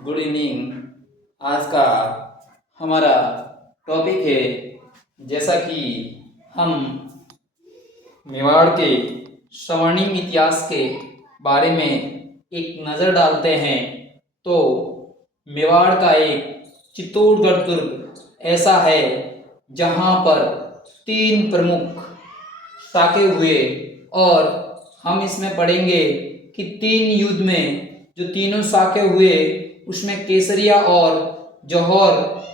Good evening. आज का हमारा टॉपिक है, जैसा कि हम मेवाड़ के स्वर्णिम इतिहास के बारे में एक नज़र डालते हैं, तो मेवाड़ का एक चित्तौड़गढ़ दुर्ग ऐसा है जहां पर तीन प्रमुख साके हुए, और हम इसमें पढ़ेंगे कि तीन युद्ध में जो तीनों साके हुए उसमें केसरिया और जौहर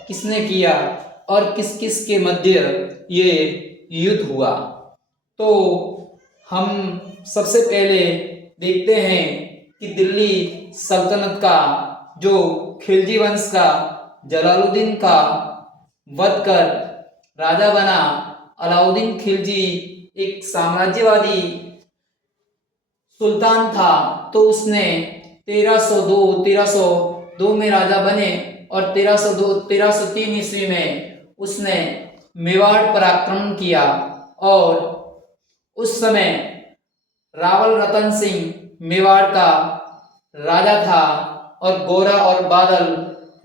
किसने किया और किस किस के मध्य ये युद्ध हुआ। तो हम सबसे पहले देखते हैं कि दिल्ली सल्तनत का जो खिलजी वंश का जलालुद्दीन का वध कर राजा बना अलाउद्दीन खिलजी एक साम्राज्यवादी सुल्तान था। तो उसने 1302 में राजा बने और 1303 ईस्वी में उसने मेवाड़ पर आक्रमण किया, और उस समय रावल रतन सिंह मेवाड़ का राजा था और गोरा और बादल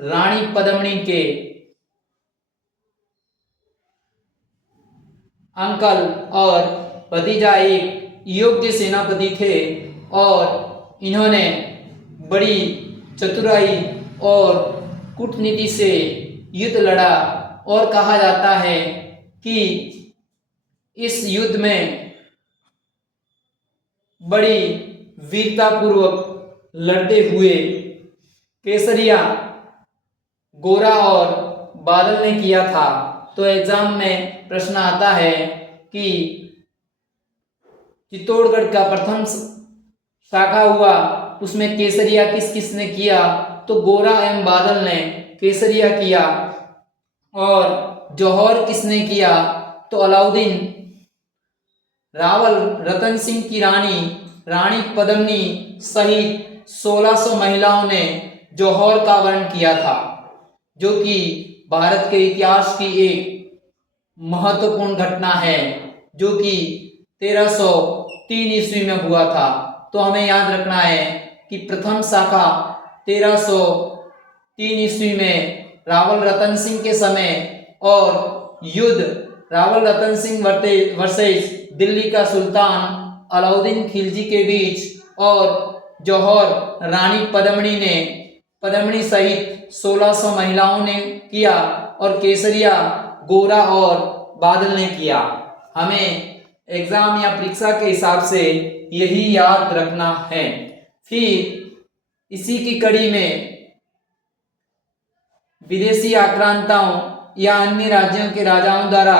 रानी पद्मिनी के अंकल और भतीजा एक योग्य सेनापति थे, और इन्होंने बड़ी चतुराई और कूटनीति से युद्ध लड़ा। और कहा जाता है कि इस युद्ध में बड़ी वीरतापूर्वक लड़ते हुए केसरिया, गोरा और बादल ने किया था। तो एग्जाम में प्रश्न आता है कि चित्तौड़गढ़ का प्रथम शाखा हुआ उसमें केसरिया किस किस ने किया। तो गोरा एवं बादल ने केसरिया किया। और जौहर किसने किया? तो अलाउद्दीन रावल रतन सिंह की रानी पद्मिनी सहित 1600 महिलाओं ने जौहर का वर्ण किया था, जो कि भारत के इतिहास की एक महत्वपूर्ण घटना है, जो कि 1303 ईस्वी में हुआ था। तो हमें याद रखना है कि प्रथम शाखा 1303 ईस्वी में रावल रतन सिंह के समय, और युद्ध रावल रतन सिंह वर्सेस दिल्ली का सुल्तान अलाउद्दीन खिलजी के बीच, और जौहर रानी पद्मिनी सहित 1600 महिलाओं ने किया, और केसरिया गोरा और बादल ने किया। हमें एग्जाम या परीक्षा के हिसाब से यही याद रखना है। फिर इसी की कड़ी में विदेशी आक्रांताओं या अन्य राज्यों के राजाओं द्वारा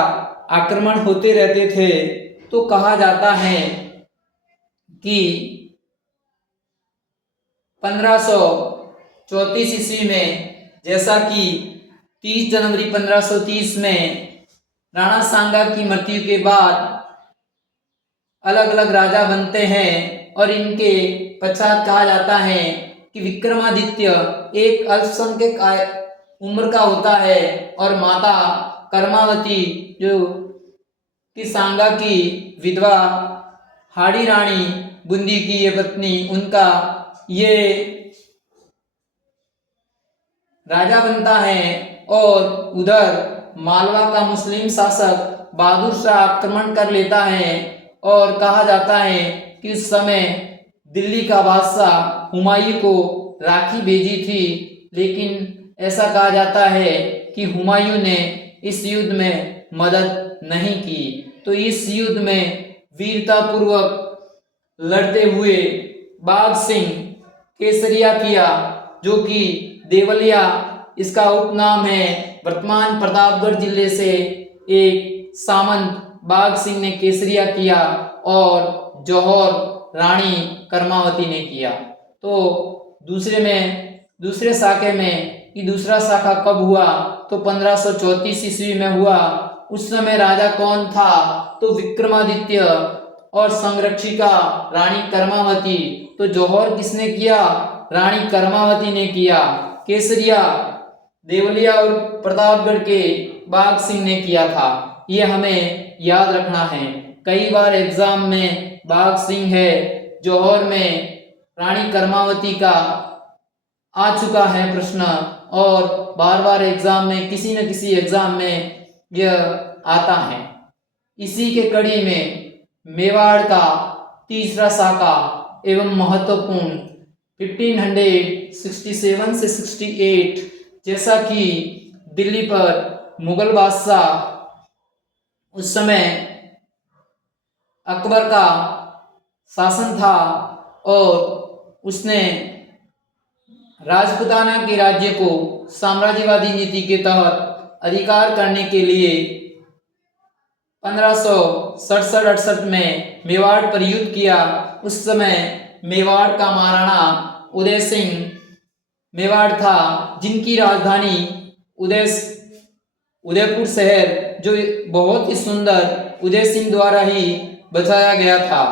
आक्रमण होते रहते थे। तो कहा जाता है कि 1534 ईस्वी में, जैसा कि 30 जनवरी 1530 में राणा सांगा की मृत्यु के बाद अलग अलग राजा बनते हैं, और इनके पश्चात कहा जाता है कि विक्रमादित्य एक अल्पसंख्यक उम्र का होता है, और माता कर्मावती जो कि सांगा की विधवा हाड़ी रानी बूंदी की ये पत्नी, उनका ये राजा बनता है। और उधर मालवा का मुस्लिम शासक बहादुर शाह आक्रमण कर लेता है, और कहा जाता है कि उस समय दिल्ली का बादशाह हुमायूं को राखी भेजी थी, लेकिन ऐसा कहा जाता है कि हुमायूं ने इस युद्ध में मदद नहीं की। तो इस युद्ध में वीरतापूर्वक लड़ते हुए बाघ सिंह केसरिया किया, जो कि देवलिया इसका उपनाम है। वर्तमान प्रतापगढ़ जिले से एक सामंत बाघ सिंह ने केसरिया किया, और जौहर रानी कर्मावती ने किया। तो दूसरे शाखे में कि दूसरा शाखा कब हुआ? तो 1534 ईस्वी में हुआ। उस समय राजा कौन था? तो विक्रमादित्य, और संरक्षिका रानी कर्मावती। तो जौहर किसने किया? रानी कर्मावती ने किया। केसरिया देवलिया और प्रतापगढ़ के बाघ सिंह ने किया था। ये हमें याद रखना है। कई बार एग्जाम में बाघ सिंह है, जौहर में रानी कर्मावती का आ चुका है प्रश्न, और बार बार एग्जाम में किसी न किसी एग्जाम में यह आता है। इसी के कड़ी में मेवाड़ का तीसरा शाखा एवं महत्वपूर्ण 1567 से 68, जैसा कि दिल्ली पर मुगल बादशाह उस समय अकबर का शासन था, और उसने राजपूताना के राज्य को साम्राज्यवादी नीति के तहत अधिकार करने के लिए 1567-68 में मेवाड़ पर युद्ध किया। उस समय मेवाड़ का महाराणा उदय सिंह मेवाड़ था, जिनकी राजधानी उदयपुर शहर, जो बहुत ही सुंदर उदय सिंह द्वारा ही बचाया गया था।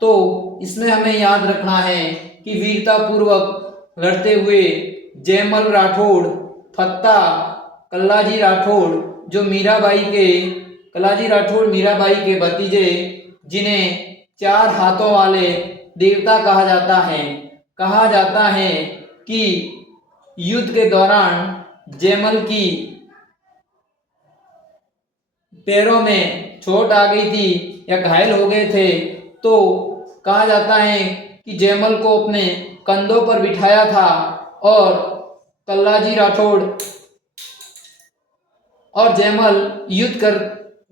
तो इसमें हमें याद रखना है कि वीरता पूर्वक लड़ते हुए जयमल राठौड़, फत्ता कल्लाजी राठौड़, जो कल्लाजी राठौड़ मीराबाई के भतीजे, जिन्हें 4 हाथों वाले देवता कहा जाता है कि युद्ध के दौरान जयमल की पैरों में चोट आ गई थी या घायल हो गए थे, तो कहा जाता है कि जयमल को अपने कंधों पर बिठाया था, और कल्लाजी राठौड़ और जयमल युद्ध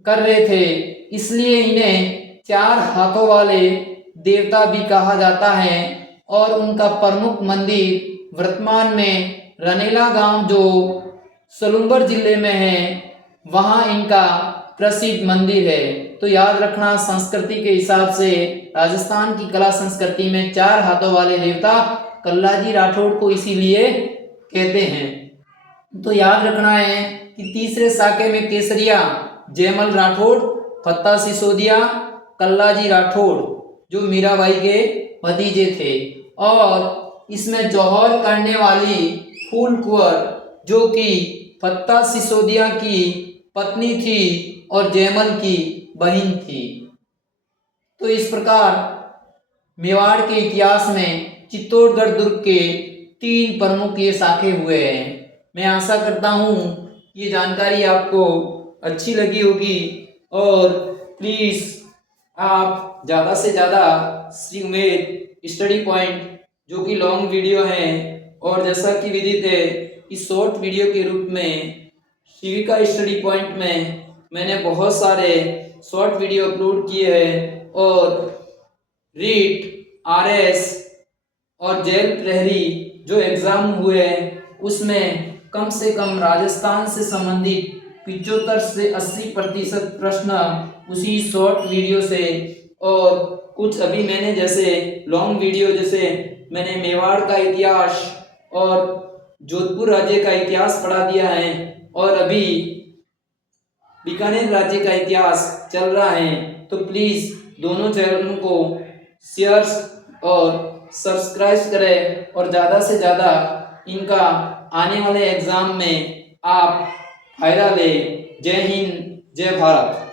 कर रहे थे, इसलिए इन्हें 4 हाथों वाले देवता भी कहा जाता है। और उनका प्रमुख मंदिर वर्तमान में रनेला गांव, जो सलूंबर जिले में है, वहां इनका प्रसिद्ध मंदिर है। तो याद रखना, संस्कृति के हिसाब से राजस्थान की कला संस्कृति में 4 हाथों वाले देवता कल्लाजी राठौड़ को इसीलिए कहते हैं। तो याद रखना है कि तीसरे साके में केसरिया जयमल राठौड़, फत्ता सिसोदिया, कल्लाजी राठौड़, जो मीराबाई के भतीजे थे, और इसमें जौहर करने वाली फूल कुंवर, जो कि फत्ता सिसोदिया की पत्नी थी और जयमल की बहन थी। तो इस प्रकार मेवाड़ के इतिहास में चित्तौड़गढ़ दुर्ग के 3 प्रमुख ये शाखे हुए हैं। मैं आशा करता हूँ ये जानकारी आपको अच्छी लगी होगी, और प्लीज़ आप ज़्यादा से ज़्यादा श्री उमेद स्टडी पॉइंट, जो कि लॉन्ग वीडियो हैं, और जैसा कि विदित है कि शॉर्ट वीडियो के रूप में शिविका स्टडी पॉइंट में मैंने बहुत सारे शॉर्ट वीडियो अपलोड किए हैं, और रीट, RS और जेल प्रहरी जो एग्ज़ाम हुए उसमें कम से कम राजस्थान से संबंधित 75 से 80% प्रश्न उसी शॉर्ट वीडियो से, और कुछ अभी मैंने जैसे लॉन्ग वीडियो, जैसे मैंने मेवाड़ का इतिहास और जोधपुर राज्य का इतिहास पढ़ा दिया है, और अभी बीकानेर राज्य का इतिहास चल रहा है। तो प्लीज़ दोनों चैनलों को शेयर और सब्सक्राइब करें, और ज़्यादा से ज़्यादा इनका आने वाले एग्ज़ाम में आप फायदा लें। जय हिंद, जय भारत।